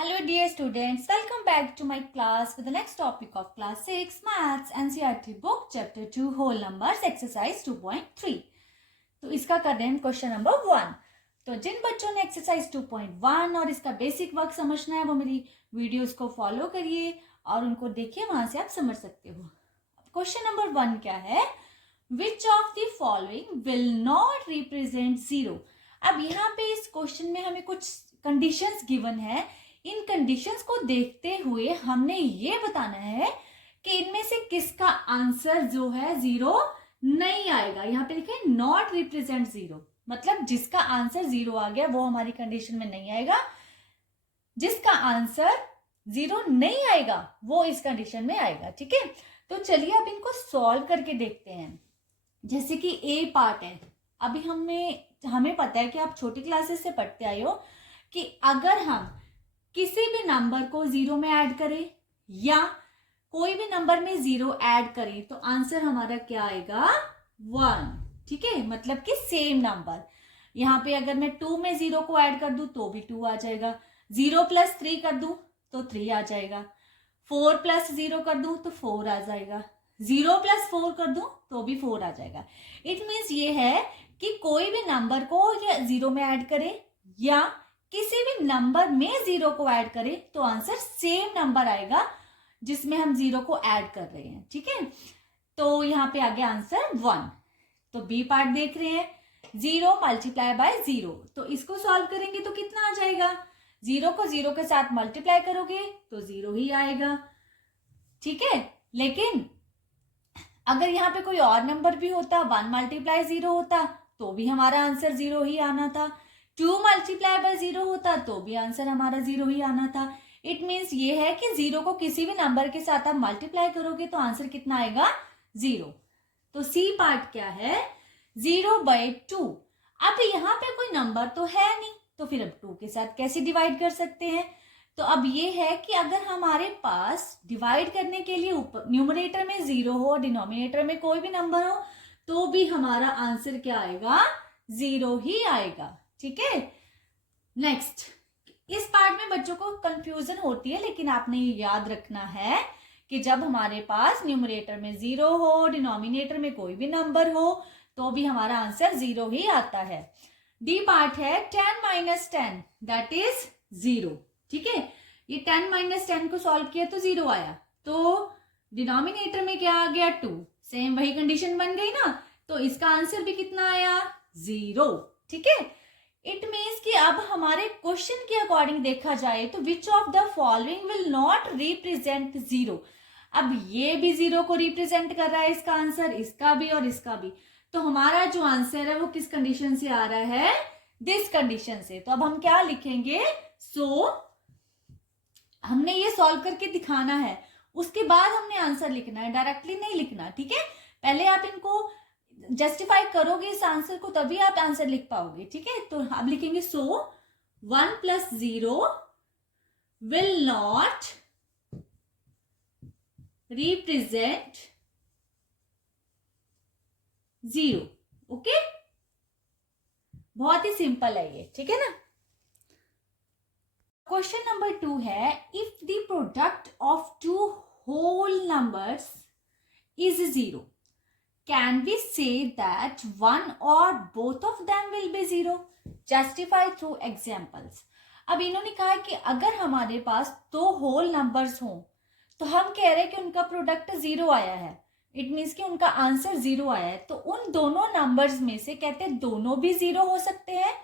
Hello dear students, welcome back to my class for the next topic of class 6 maths NCERT book chapter 2 whole numbers exercise 2.3। तो इसका कर रहे हैं question number 1। तो जिन बच्चों ने एक्सरसाइज 2.1 और इसका बेसिक वर्क समझना है वो मेरी वीडियोस को फॉलो करिए और उनको देखिए, वहां से आप समझ सकते हो। क्वेश्चन नंबर 1 क्या है? Which of the following will not represent zero. अब यहाँ पे इस क्वेश्चन में हमें कुछ कंडीशंस गिवन है। इन कंडीशंस को देखते हुए हमने ये बताना है कि इनमें से किसका आंसर जो है जीरो नहीं आएगा। यहाँ पे लिखे नॉट रिप्रेजेंट जीरो, मतलब जिसका आंसर जीरो आ गया वो हमारी कंडीशन में नहीं आएगा, जिसका आंसर जीरो नहीं आएगा वो इस कंडीशन में आएगा। ठीक है, तो चलिए अब इनको सॉल्व करके देखते हैं। जैसे कि ए पार्ट है, अभी हमें पता है कि आप छोटी क्लासेस से पढ़ते आए हो कि अगर हम किसी भी नंबर को जीरो में ऐड करें या कोई भी नंबर में जीरो ऐड करें तो आंसर हमारा क्या आएगा? 1। ठीक है, मतलब कि सेम नंबर। यहाँ पे अगर मैं 2 में जीरो को ऐड कर दूं तो भी 2 आ जाएगा, 0 + 3 कर दूं तो 3 आ जाएगा, 4 + 0 कर दूं तो 4 आ जाएगा, 0 + 4 कर दूं तो भी 4 आ जाएगा। इट मीन्स ये है कि कोई भी नंबर को या जीरो में ऐड करें या किसी भी नंबर में जीरो को ऐड करें तो आंसर सेम नंबर आएगा जिसमें हम जीरो को ऐड कर रहे हैं। ठीक है, तो यहाँ पे आ गया आंसर 1। तो बी पार्ट देख रहे हैं, 0 × 0, तो इसको सॉल्व करेंगे तो कितना आ जाएगा? 0 को 0 के साथ मल्टीप्लाई करोगे तो 0 ही आएगा। ठीक है, लेकिन अगर यहाँ पे कोई और नंबर भी होता, 1 × 0 होता तो भी हमारा आंसर 0 ही आना था, 2 × 0 होता तो भी आंसर हमारा 0 ही आना था। इट मीन्स ये है कि 0 को किसी भी नंबर के साथ आप मल्टीप्लाई करोगे तो आंसर कितना आएगा? 0। तो सी पार्ट क्या है? 0/2। अब यहाँ पे कोई नंबर तो है नहीं, तो फिर अब 2 के साथ कैसे डिवाइड कर सकते हैं? तो अब ये है कि अगर हमारे पास डिवाइड करने के लिए न्यूमरेटर में 0 हो, डिनोमिनेटर में कोई भी नंबर हो, तो भी हमारा आंसर क्या आएगा? 0 ही आएगा। ठीक है, नेक्स्ट, इस पार्ट में बच्चों को कंफ्यूजन होती है, लेकिन आपने ये याद रखना है कि जब हमारे पास न्यूमरेटर में 0 हो, डिनोमिनेटर में कोई भी नंबर हो, तो भी हमारा आंसर 0 ही आता है। डी पार्ट है 10 - 10 दैट इज 0। ठीक है, ये 10 - 10 को सॉल्व किया तो 0 आया, तो डिनोमिनेटर में क्या आ गया? 2। सेम वही कंडीशन बन गई ना, तो इसका आंसर भी कितना आया? 0। ठीक है, इट मीन्स कि अब हमारे क्वेश्चन के अकॉर्डिंग देखा जाए तो which of the following will not represent zero. अब ये भी 0 को रिप्रेजेंट कर रहा है, इसका आंसर, इसका भी और इसका भी। तो हमारा जो आंसर है वो किस कंडीशन से आ रहा है? दिस कंडीशन से। तो अब हम क्या लिखेंगे? हमने ये सॉल्व करके दिखाना है, उसके बाद हमने आंसर लिखना है, डायरेक्टली नहीं लिखना। ठीक है, पहले आप इनको जस्टिफाई करोगे इस आंसर को, तभी आप आंसर लिख पाओगे। ठीक है, तो अब लिखेंगे 1 + 0 विल नॉट रिप्रेजेंट 0। ओके, बहुत ही सिंपल है ये। ठीक है ना। क्वेश्चन नंबर 2 है, if the product of 2 whole numbers is 0, can we say that one or both of them will be 0? Justify through examples। अब इन्होंने कहा कि अगर हमारे पास 2 होल नंबर्स हों तो हम कह रहे हैं कि उनका प्रोडक्ट 0 आया है। इट मीन्स कि उनका आंसर 0 आया है, तो उन दोनों नंबर्स में से कहते हैं दोनों भी 0 हो सकते हैं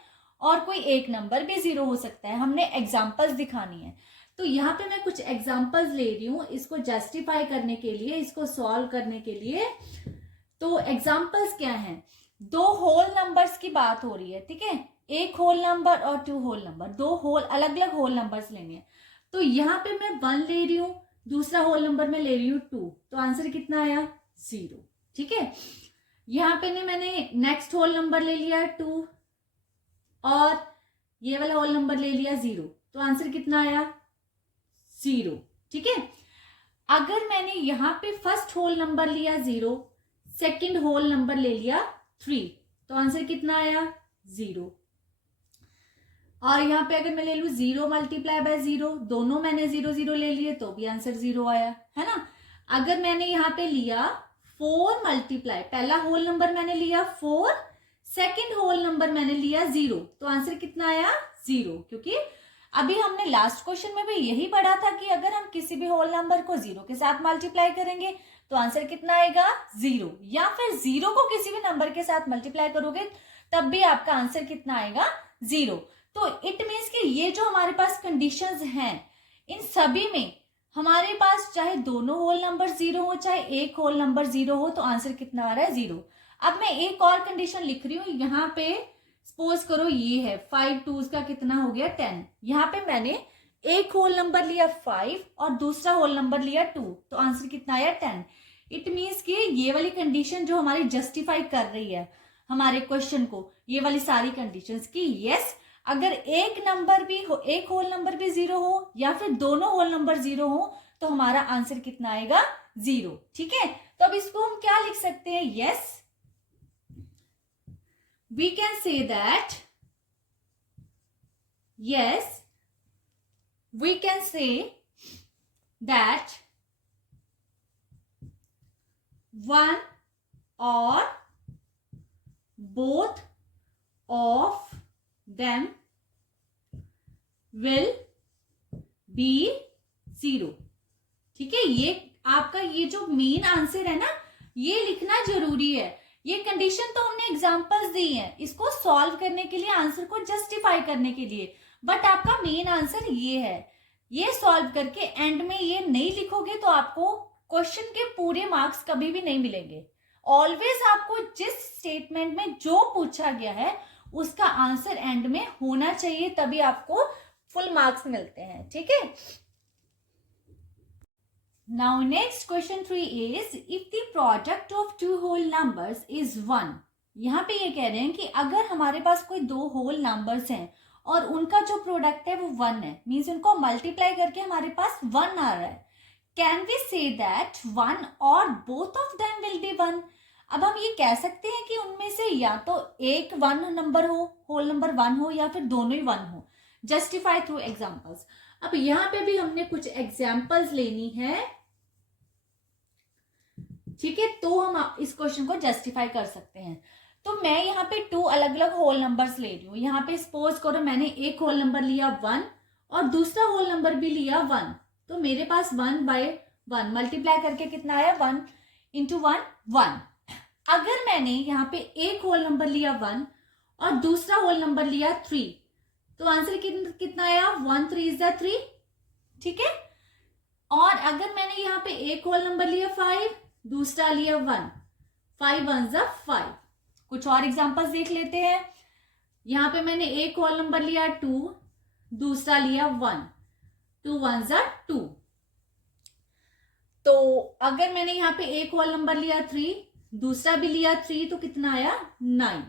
और कोई एक नंबर भी 0 हो सकता है। हमने एग्जाम्पल्स दिखानी है, तो यहाँ पे मैं कुछ एग्जाम्पल्स ले रही हूँ इसको जस्टिफाई करने के लिए, इसको सॉल्व करने के लिए। तो एग्जाम्पल्स क्या हैं? 2 होल नंबर्स की बात हो रही है। ठीक है, एक होल नंबर और 2 होल नंबर, 2 होल अलग अलग होल नंबर्स लेने हैं। तो यहाँ पे मैं 1 ले रही हूँ, दूसरा होल नंबर में ले रही हूँ 2, तो आंसर कितना आया? 0। ठीक है, यहाँ पे मैंने नेक्स्ट होल नंबर ले लिया 2 और ये वाला होल नंबर ले लिया 0, तो आंसर कितना आया? 0। ठीक है, अगर मैंने यहाँ पे फर्स्ट होल नंबर लिया 0, सेकेंड होल नंबर ले लिया 3, तो आंसर कितना आया? 0। और यहाँ पे अगर मैं ले लूँ 0 मल्टीप्लाई बाय 0, दोनों मैंने 0 0 ले लिए तो भी आंसर 0 आया, है ना। अगर मैंने यहाँ पे लिया 4 मल्टीप्लाई, पहला होल नंबर मैंने लिया 4, सेकेंड होल नंबर मैंने लिया 0, तो आंसर कितना आया 0, क्योंकि अभी हमने लास्ट क्वेश्चन में भी यही पढ़ा था कि अगर हम किसी भी होल नंबर को 0 के साथ मल्टीप्लाई करेंगे तो आंसर कितना आएगा 0, या फिर 0 को किसी भी नंबर के साथ मल्टीप्लाई करोगे तब भी आपका आंसर कितना आएगा 0। तो इट मीन्स कि ये जो हमारे पास कंडीशंस हैं इन सभी में हमारे पास चाहे दोनों होल नंबर 0 हो चाहे एक होल नंबर 0 हो तो आंसर कितना आ रहा है 0। अब मैं एक और कंडीशन लिख रही हूं, यहाँ पे सपोज करो ये है 5 2s का कितना हो गया 10, यहाँ पे मैंने एक होल नंबर लिया 5 और दूसरा होल नंबर लिया 2, तो आंसर कितना आया 10। इट मीन्स कि ये वाली कंडीशन जो हमारी जस्टिफाई कर रही है हमारे क्वेश्चन को, ये वाली सारी कंडीशंस की यस अगर एक नंबर भी हो, एक होल नंबर भी 0 हो या फिर दोनों होल नंबर 0 हो तो हमारा आंसर कितना आएगा 0। ठीक है, तो अब इसको हम क्या लिख सकते हैं, yes we can say that, yes we can say that one or both of them will be 0। ठीक है, ये आपका ये जो मेन आंसर है ना ये लिखना जरूरी है। ये कंडीशन तो हमने एग्जांपल्स दी हैं इसको सॉल्व करने के लिए, आंसर को जस्टिफाई करने के लिए, बट आपका मेन आंसर ये है। ये सॉल्व करके एंड में ये नहीं लिखोगे तो आपको क्वेश्चन के पूरे मार्क्स कभी भी नहीं मिलेंगे। ऑलवेज आपको जिस स्टेटमेंट में जो पूछा गया है उसका आंसर एंड में होना चाहिए, तभी आपको फुल मार्क्स मिलते हैं। ठीक है, now next question 3 is if the product of two whole numbers is 1। यहाँ पे ये कह रहे हैं कि अगर हमारे पास कोई दो होल नंबर्स हैं और उनका जो प्रोडक्ट है वो 1 है, मीन्स उनको मल्टीप्लाई करके हमारे पास 1 आ रहा है, can we say that one or both of them will be 1। अब हम ये कह सकते हैं कि उनमें से या तो एक 1 नंबर हो, होल नंबर 1 हो, या फिर दोनों ही 1 हो। Justify through examples. अब यहाँ पे भी हमने कुछ एग्जाम्पल्स लेनी है, ठीक है, तो हम इस क्वेश्चन को जस्टिफाई कर सकते हैं। तो मैं यहाँ पे 2 अलग अलग होल नंबर्स ले रही हूँ। यहाँ पे सपोज करो मैंने एक होल नंबर लिया 1 और दूसरा होल नंबर भी लिया 1, तो मेरे पास 1 बाय 1 मल्टीप्लाई करके कितना आया 1 इंटू 1 1। अगर मैंने यहाँ पे एक होल नंबर लिया 1 और दूसरा होल नंबर लिया 3 तो आंसर कितना आया 1 3 इज द 3। ठीक है, और अगर मैंने यहाँ पे एक होल नंबर लिया 5 दूसरा लिया 1 5 1 जा 5। कुछ और एग्जांपल्स देख लेते हैं। यहाँ पे मैंने एक होल नंबर लिया 2 दूसरा लिया 1 2 1 जा 2। तो अगर मैंने यहाँ पे एक होल नंबर लिया 3 दूसरा भी लिया 3 तो कितना आया 9।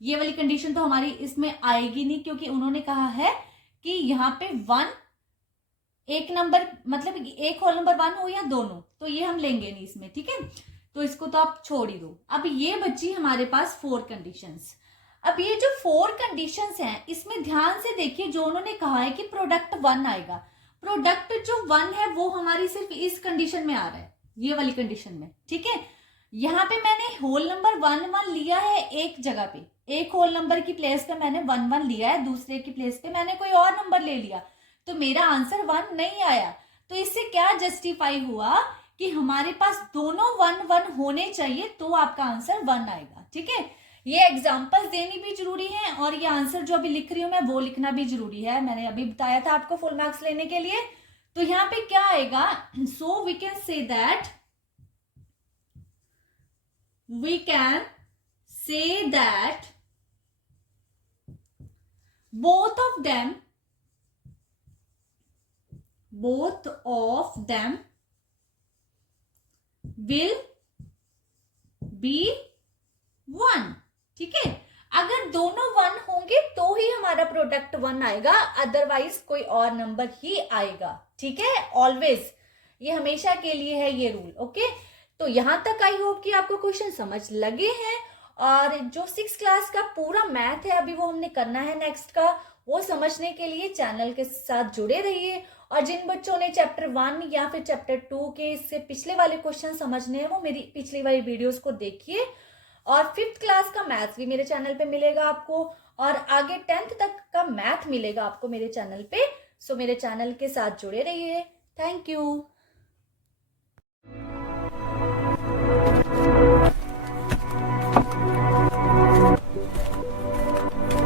ये वाली कंडीशन तो हमारी इसमें आएगी नहीं क्योंकि उन्होंने कहा है कि यहाँ पे 1 एक नंबर मतलब एक होल नंबर 1 हो या दोनों, तो ये हम लेंगे नहीं इसमें। ठीक है, तो इसको तो आप छोड़ ही दो। अब ये बची हमारे पास 4 कंडीशंस। अब ये जो 4 कंडीशंस हैं इसमें ध्यान से देखिए, जो उन्होंने कहा है कि प्रोडक्ट 1 आएगा, प्रोडक्ट जो 1 है वो हमारी सिर्फ इस कंडीशन में आ रहा है, ये वाली कंडीशन में। ठीक है, यहाँ पे मैंने होल नंबर 1 1 लिया है एक जगह पे, एक होल नंबर की प्लेस पे मैंने 1 1 लिया है, दूसरे की प्लेस पे मैंने कोई और नंबर ले लिया, तो मेरा आंसर 1 नहीं आया। तो इससे क्या जस्टिफाई हुआ कि हमारे पास दोनों 1 1 होने चाहिए तो आपका आंसर 1 आएगा। ठीक है, ये एग्जांपल्स देनी भी जरूरी है और ये आंसर जो अभी लिख रही हूं मैं वो लिखना भी जरूरी है। मैंने अभी बताया था आपको फुल मार्क्स लेने के लिए। तो यहाँ पे क्या आएगा, so we can say that both of them will be 1। ठीक है, अगर दोनों 1 होंगे तो ही हमारा प्रोडक्ट 1 आएगा, अदरवाइज कोई और नंबर ही आएगा। ठीक है, ऑलवेज, ये हमेशा के लिए है ये रूल। ओके, तो यहां तक आई होप कि आपको क्वेश्चन समझ लगे हैं और जो 6 क्लास का पूरा मैथ है अभी वो हमने करना है नेक्स्ट का, वो समझने के लिए चैनल के साथ जुड़े रहिए। और जिन बच्चों ने चैप्टर 1 या फिर चैप्टर 2 के इससे पिछले वाले क्वेश्चन समझने हैं वो मेरी पिछली वाली वीडियोस को देखिए। और 5th क्लास का मैथ्स भी मेरे चैनल पे मिलेगा आपको, और आगे 10th तक का मैथ मिलेगा आपको मेरे चैनल पे। सो मेरे चैनल के साथ जुड़े रहिए। Thank you.